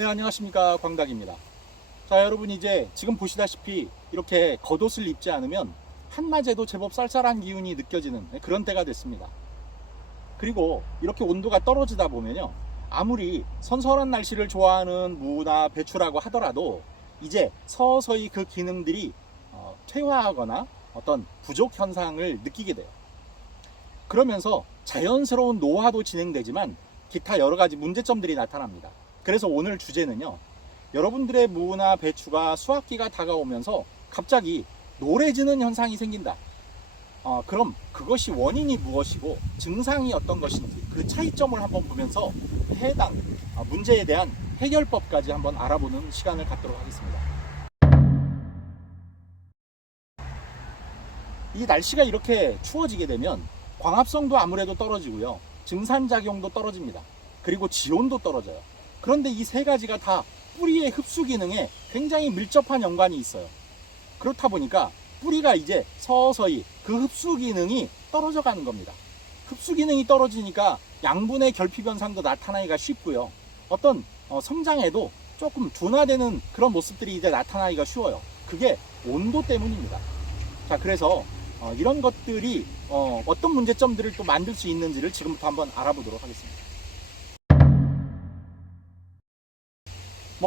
네, 안녕하십니까, 광닭입니다. 자, 여러분, 이제 지금 보시다시피 이렇게 겉옷을 입지 않으면 한낮에도 제법 쌀쌀한 기운이 느껴지는 그런 때가 됐습니다. 그리고 이렇게 온도가 떨어지다 보면요, 아무리 선선한 날씨를 좋아하는 무나 배추라고 하더라도 이제 서서히 그 기능들이 퇴화하거나 어떤 부족 현상을 느끼게 돼요. 그러면서 자연스러운 노화도 진행되지만 기타 여러 가지 문제점들이 나타납니다. 그래서 오늘 주제는요, 여러분들의 무나 배추가 수확기가 다가오면서 갑자기 노래지는 현상이 생긴다. 그럼 그것이 원인이 무엇이고 증상이 어떤 것인지 그 차이점을 한번 보면서 해당 문제에 대한 해결법까지 한번 알아보는 시간을 갖도록 하겠습니다. 이 날씨가 이렇게 추워지게 되면 광합성도 아무래도 떨어지고요, 증산작용도 떨어집니다. 그리고 지온도 떨어져요. 그런데 이 세 가지가 다 뿌리의 흡수 기능에 굉장히 밀접한 연관이 있어요. 그렇다 보니까 뿌리가 이제 서서히 그 흡수 기능이 떨어져 가는 겁니다. 흡수 기능이 떨어지니까 양분의 결핍 현상도 나타나기가 쉽고요, 어떤 성장에도 조금 둔화되는 그런 모습들이 이제 나타나기가 쉬워요. 그게 온도 때문입니다. 자, 그래서 이런 것들이 어떤 문제점들을 또 만들 수 있는지를 지금부터 한번 알아보도록 하겠습니다.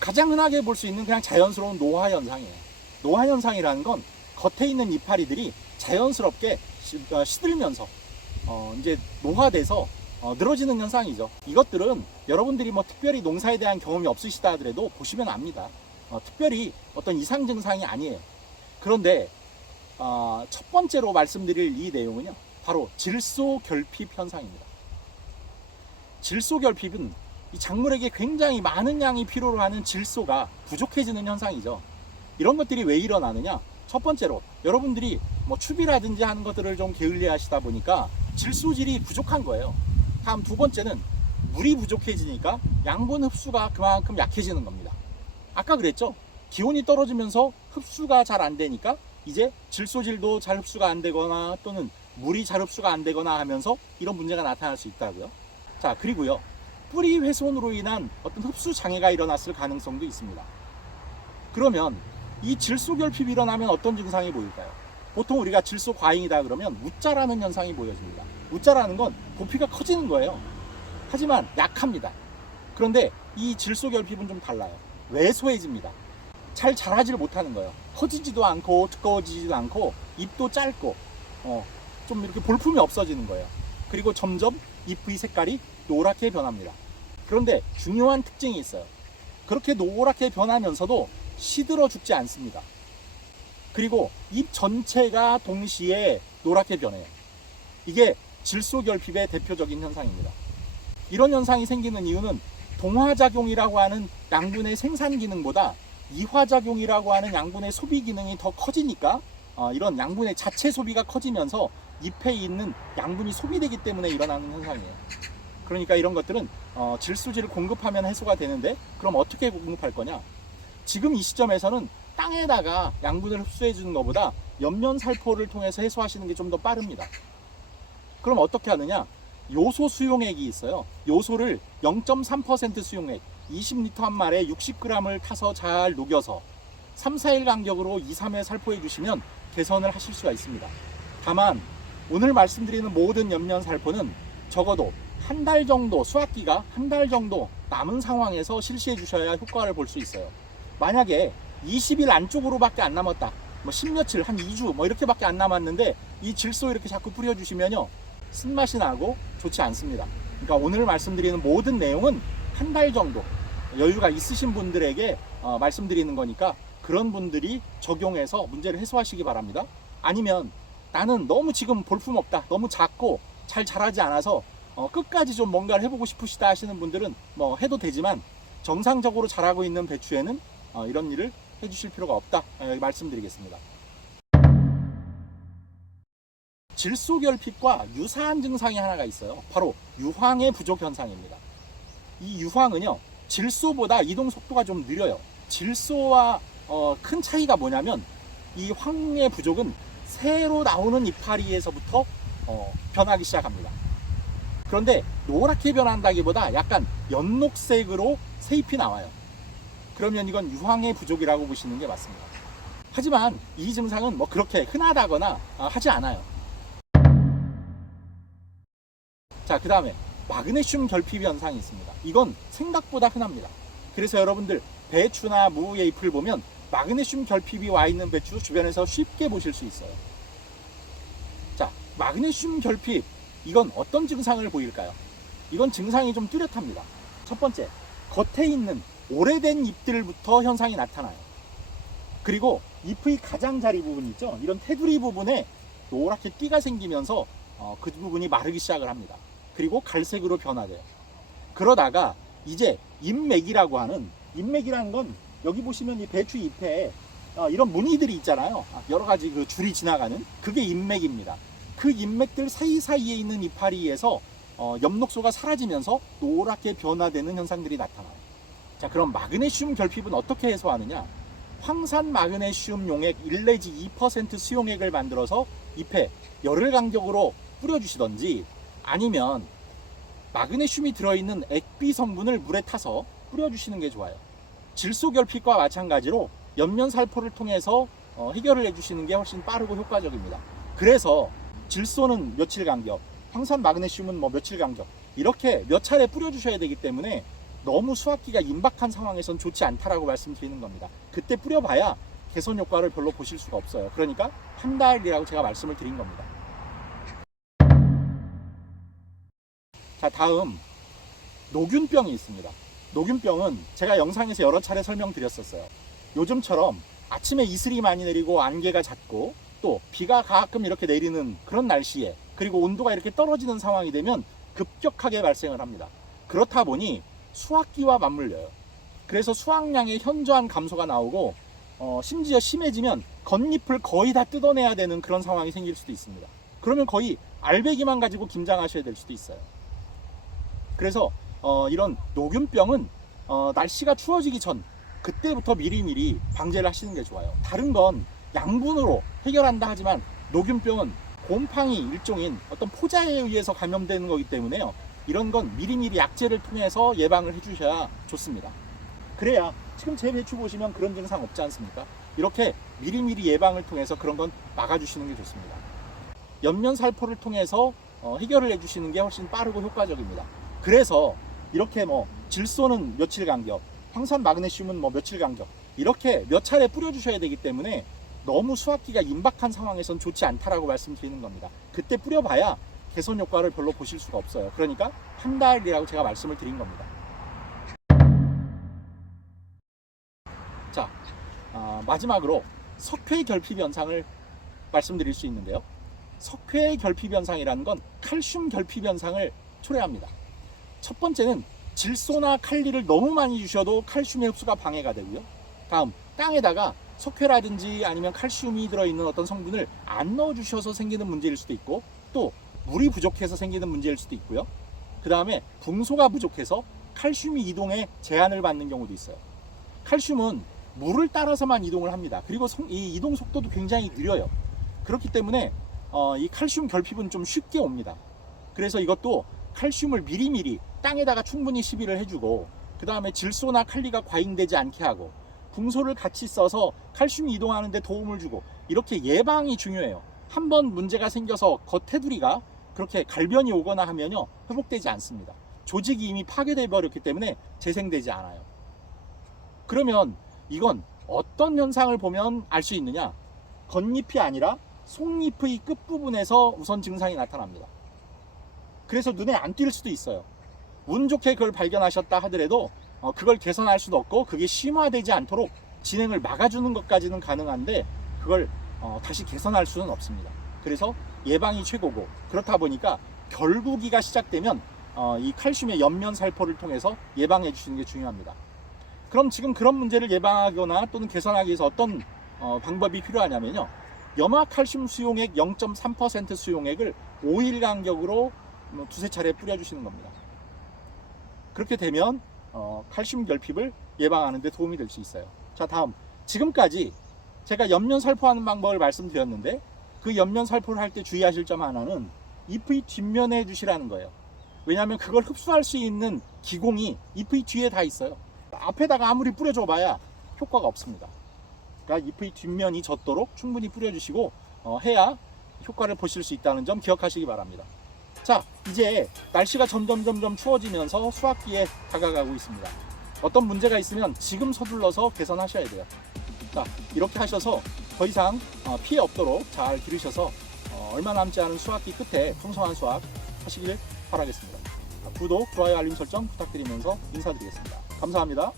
가장 흔하게 볼 수 있는 그냥 자연스러운 노화 현상이에요. 노화 현상이라는 건 겉에 있는 이파리들이 자연스럽게 시들면서 이제 노화돼서 늘어지는 현상이죠. 이것들은 여러분들이 특별히 농사에 대한 경험이 없으시다 하더라도 보시면 압니다. 특별히 어떤 이상 증상이 아니에요. 그런데 첫 번째로 말씀드릴 이 내용은요, 바로 질소 결핍 현상입니다. 질소 결핍은 이 작물에게 굉장히 많은 양이 필요로 하는 질소가 부족해지는 현상이죠. 이런 것들이 왜 일어나느냐? 첫 번째로 여러분들이 추비라든지 하는 것들을 좀 게을리 하시다 보니까 질소질이 부족한 거예요. 다음 두 번째는 물이 부족해지니까 양분 흡수가 그만큼 약해지는 겁니다. 아까 그랬죠? 기온이 떨어지면서 흡수가 잘 안 되니까 이제 질소질도 잘 흡수가 안 되거나 또는 물이 잘 흡수가 안 되거나 하면서 이런 문제가 나타날 수 있다고요. 자, 그리고요, 뿌리 훼손으로 인한 어떤 흡수 장애가 일어났을 가능성도 있습니다. 그러면 이 질소 결핍이 일어나면 어떤 증상이 보일까요? 보통 우리가 질소 과잉이다 그러면 웃자라는 현상이 보여집니다. 웃자라는 건 부피가 커지는 거예요. 하지만 약합니다. 그런데 이 질소 결핍은 좀 달라요. 왜소해집니다. 잘 자라지를 못하는 거예요. 커지지도 않고 두꺼워지지도 않고 잎도 짧고 좀 이렇게 볼품이 없어지는 거예요. 그리고 점점 잎의 색깔이 노랗게 변합니다. 그런데 중요한 특징이 있어요. 그렇게 노랗게 변하면서도 시들어 죽지 않습니다. 그리고 잎 전체가 동시에 노랗게 변해요. 이게 질소 결핍의 대표적인 현상입니다. 이런 현상이 생기는 이유는 동화작용이라고 하는 양분의 생산 기능보다 이화작용이라고 하는 양분의 소비 기능이 더 커지니까 이런 양분의 자체 소비가 커지면서 잎에 있는 양분이 소비되기 때문에 일어나는 현상이에요. 그러니까 이런 것들은 질소질을 공급하면 해소가 되는데, 그럼 어떻게 공급할 거냐? 지금 이 시점에서는 땅에다가 양분을 흡수해 주는 것보다 옆면살포를 통해서 해소하시는 게 좀 더 빠릅니다. 그럼 어떻게 하느냐? 요소 수용액이 있어요. 요소를 0.3% 수용액 20리터 한 말에 60g을 타서 잘 녹여서 3, 4일 간격으로 2, 3회 살포해 주시면 개선을 하실 수가 있습니다. 다만 오늘 말씀드리는 모든 옆면살포는 적어도 한 달 정도, 수확기가 한 달 정도 남은 상황에서 실시해 주셔야 효과를 볼 수 있어요. 만약에 20일 안쪽으로밖에 안 남았다, 10며칠, 한 2주 이렇게밖에 안 남았는데 이 질소 이렇게 자꾸 뿌려주시면요, 쓴맛이 나고 좋지 않습니다. 그러니까 오늘 말씀드리는 모든 내용은 한 달 정도 여유가 있으신 분들에게 말씀드리는 거니까 그런 분들이 적용해서 문제를 해소하시기 바랍니다. 아니면 나는 너무 지금 볼품 없다, 너무 작고 잘 자라지 않아서 끝까지 좀 뭔가를 해보고 싶으시다 하시는 분들은 해도 되지만, 정상적으로 자라고 있는 배추에는 이런 일을 해주실 필요가 없다, 말씀드리겠습니다. 질소 결핍과 유사한 증상이 하나가 있어요. 바로 유황의 부족 현상입니다. 이 유황은요, 질소보다 이동 속도가 좀 느려요. 질소와 큰 차이가 뭐냐면, 이 황의 부족은 새로 나오는 이파리에서부터 변하기 시작합니다. 그런데 노랗게 변한다기보다 약간 연녹색으로 새잎이 나와요. 그러면 이건 유황의 부족이라고 보시는 게 맞습니다. 하지만 이 증상은 뭐 그렇게 흔하다거나 하지 않아요. 자, 그 다음에 마그네슘 결핍 현상이 있습니다. 이건 생각보다 흔합니다. 그래서 여러분들 배추나 무의 잎을 보면 마그네슘 결핍이 와 있는 배추 주변에서 쉽게 보실 수 있어요. 자, 마그네슘 결핍, 이건 어떤 증상을 보일까요? 이건 증상이 좀 뚜렷합니다. 첫 번째, 겉에 있는 오래된 잎들부터 현상이 나타나요. 그리고 잎의 가장자리 부분 있죠? 이런 테두리 부분에 노랗게 띠가 생기면서 그 부분이 마르기 시작을 합니다. 그리고 갈색으로 변화돼요. 그러다가 이제 잎맥이라고 하는, 잎맥이라는 건 여기 보시면 이 배추 잎에 이런 무늬들이 있잖아요. 여러 가지 그 줄이 지나가는, 그게 잎맥입니다. 그 잎맥들 사이사이에 있는 이파리에서 엽록소가 사라지면서 노랗게 변화되는 현상들이 나타나요. 자, 그럼 마그네슘 결핍은 어떻게 해소하느냐? 황산 마그네슘 용액 1 내지 2% 수용액을 만들어서 잎에 열을 간격으로 뿌려주시던지, 아니면 마그네슘이 들어있는 액비 성분을 물에 타서 뿌려주시는 게 좋아요. 질소 결핍과 마찬가지로 옆면살포를 통해서 해결을 해주시는 게 훨씬 빠르고 효과적입니다. 그래서 질소는 며칠 간격, 황산 마그네슘은 뭐 며칠 간격, 이렇게 몇 차례 뿌려주셔야 되기 때문에 너무 수확기가 임박한 상황에선 좋지 않다라고 말씀드리는 겁니다. 그때 뿌려봐야 개선 효과를 별로 보실 수가 없어요. 그러니까 한 달이라고 제가 말씀을 드린 겁니다. 자, 다음 노균병이 있습니다. 노균병은 제가 영상에서 여러 차례 설명드렸었어요. 요즘처럼 아침에 이슬이 많이 내리고 안개가 잦고 또 비가 가끔 이렇게 내리는 그런 날씨에, 그리고 온도가 이렇게 떨어지는 상황이 되면 급격하게 발생을 합니다. 그렇다 보니 수확기와 맞물려요. 그래서 수확량의 현저한 감소가 나오고 심지어 심해지면 겉잎을 거의 다 뜯어내야 되는 그런 상황이 생길 수도 있습니다. 그러면 거의 알배기만 가지고 김장하셔야 될 수도 있어요. 그래서 이런 노균병은 날씨가 추워지기 전, 그때부터 미리미리 방제를 하시는 게 좋아요. 다른 건 양분으로 해결한다 하지만 노균병은 곰팡이 일종인 어떤 포자에 의해서 감염되는 거기 때문에요. 이런 건 미리미리 약제를 통해서 예방을 해주셔야 좋습니다. 그래야 지금 제 배추 보시면 그런 증상 없지 않습니까? 이렇게 미리미리 예방을 통해서 그런 건 막아주시는 게 좋습니다. 옆면살포를 통해서 해결을 해주시는 게 훨씬 빠르고 효과적입니다. 그래서 이렇게 뭐 질소는 며칠 간격, 황산 마그네슘은 뭐 며칠 간격, 이렇게 몇 차례 뿌려주셔야 되기 때문에 너무 수확기가 임박한 상황에선 좋지 않다라고 말씀드리는 겁니다. 그때 뿌려봐야 개선 효과를 별로 보실 수가 없어요. 그러니까 한 달이라고 제가 말씀을 드린 겁니다. 자, 마지막으로 석회 결핍 현상을 말씀드릴 수 있는데요. 석회 결핍 현상이라는 건 칼슘 결핍 현상을 초래합니다. 첫 번째는 질소나 칼리를 너무 많이 주셔도 칼슘의 흡수가 방해가 되고요. 다음, 땅에다가 석회라든지 아니면 칼슘이 들어있는 어떤 성분을 안 넣어주셔서 생기는 문제일 수도 있고, 또 물이 부족해서 생기는 문제일 수도 있고요. 그 다음에 붕소가 부족해서 칼슘이 이동에 제한을 받는 경우도 있어요. 칼슘은 물을 따라서만 이동을 합니다. 그리고 이 이동 속도도 굉장히 느려요. 그렇기 때문에 이 칼슘 결핍은 좀 쉽게 옵니다. 그래서 이것도 칼슘을 미리미리 땅에다가 충분히 시비를 해주고, 그 다음에 질소나 칼리가 과잉되지 않게 하고, 붕소를 같이 써서 칼슘이 이동하는 데 도움을 주고, 이렇게 예방이 중요해요. 한번 문제가 생겨서 겉테두리가 그렇게 갈변이 오거나 하면요, 회복되지 않습니다. 조직이 이미 파괴되어 버렸기 때문에 재생되지 않아요. 그러면 이건 어떤 현상을 보면 알 수 있느냐? 겉잎이 아니라 속잎의 끝부분에서 우선 증상이 나타납니다. 그래서 눈에 안 띌 수도 있어요. 운 좋게 그걸 발견하셨다 하더라도 그걸 개선할 수도 없고, 그게 심화되지 않도록 진행을 막아주는 것까지는 가능한데 그걸 다시 개선할 수는 없습니다. 그래서 예방이 최고고, 그렇다 보니까 결구기가 시작되면 이 칼슘의 옆면살포를 통해서 예방해 주시는 게 중요합니다. 그럼 지금 그런 문제를 예방하거나 또는 개선하기 위해서 어떤 방법이 필요하냐면요, 염화칼슘 수용액 0.3% 수용액을 5일 간격으로 두세 차례 뿌려주시는 겁니다. 그렇게 되면 칼슘 결핍을 예방하는 데 도움이 될 수 있어요. 자, 다음, 지금까지 제가 옆면살포하는 방법을 말씀드렸는데, 그 옆면살포를 할 때 주의하실 점 하나는 잎의 뒷면에 해주시라는 거예요. 왜냐하면 그걸 흡수할 수 있는 기공이 잎의 뒤에 다 있어요. 앞에다가 아무리 뿌려줘봐야 효과가 없습니다. 그러니까 잎의 뒷면이 젖도록 충분히 뿌려주시고 해야 효과를 보실 수 있다는 점 기억하시기 바랍니다. 자, 이제 날씨가 점점 추워지면서 수확기에 다가가고 있습니다. 어떤 문제가 있으면 지금 서둘러서 개선하셔야 돼요. 자, 이렇게 하셔서 더 이상 피해 없도록 잘 기르셔서 얼마 남지 않은 수확기 끝에 풍성한 수확 하시길 바라겠습니다. 구독, 좋아요, 알림 설정 부탁드리면서 인사드리겠습니다. 감사합니다.